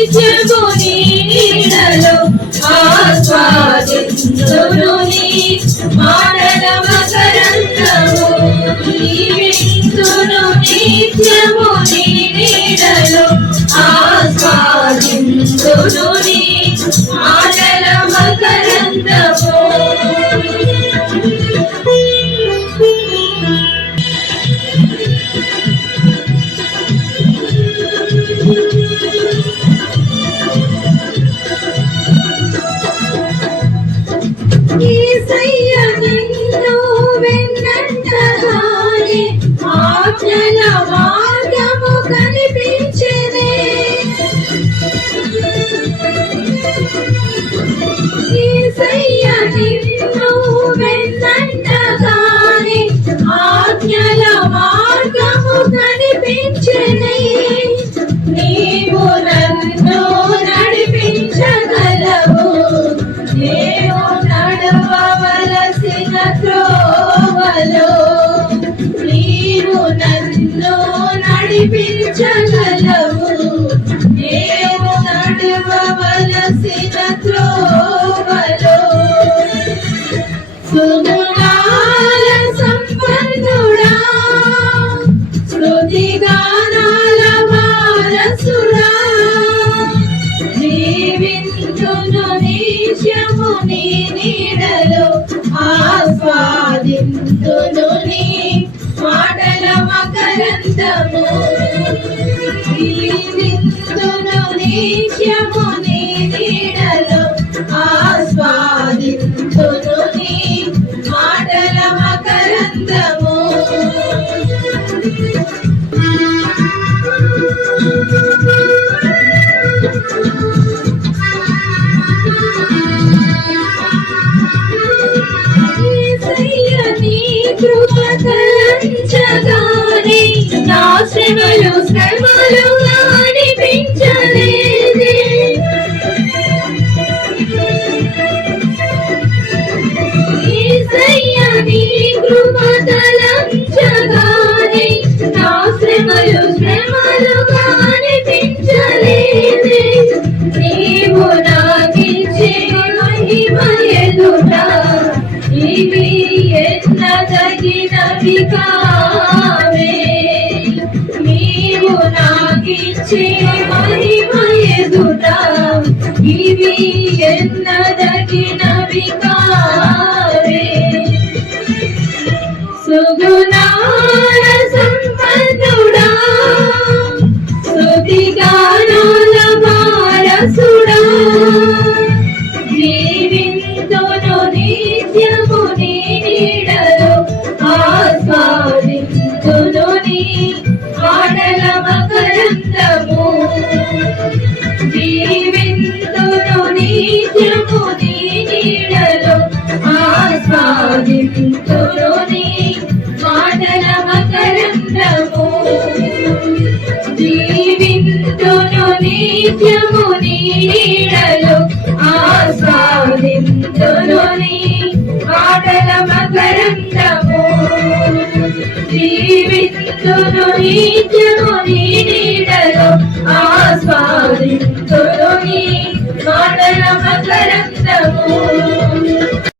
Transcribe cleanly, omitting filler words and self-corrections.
నిత్యము నీ నీడలో ఆస్వాదింతును నీ మాటల మకరందము జీవింతును నిత్యము నీ నీడలో ఆస్వాదింతును నీ మాటల మకరందము యేసయ్య నిన్ను వెన్నంటగానే ఆజ్ఞల మార్గము కనిపించెనే యేసయ్య నిన్ను వెన్నంటగానే ఆజ్ఞల మార్గము కనిపించెనే నీవు నన్ను నడిపించగలవు నేను నడవవలసిన త్రోవలో నీవు నన్ను నడిపించగలవు నేను నడవవలసిన త్రోవలో సుగుణాల సంపన్నుడా స్మృతిగానాల వారసుడా జీవింతును నిత్యము నీ నీడలో ఆస్వాదింతును నీ మాటల మకరందము జీవింతును నిత్యము నీ నీడలో ఆస్వాదింతును నీ మాటల మకరందము కలంచగానే నా శ్రమలు అనిపించలేదే యేసయ్య నీ కృప కలంచగానే నా శ్రమలు అనిపించలేదే నీవు నాకిచ్చే మహిమ ఎదుట ఇవి ఎన్నదగినవి కావే నీవు నాకిచ్చే మహిమ ఎదుట ఇవి ఎన్నదగినవి కావే సుగుణాల సంపన్నుడా స్తుతిగానాల వారసుడా జీవింతును నిత్యము నీ నీడలో ఆస్వాదింతును నీ మాటల మకరందము జీవింతును నిత్యము నీ నీడలో ఆస్వాదింతును నీ మాటల మకరందము జీవింతును నిత్యము నీ నీడలో ఆస్వాదింతును నీ మాటల మకరందము జీవింతును నిత్యము నీ నీడలో ఆస్వాదింతును నీ మాటల మకరందము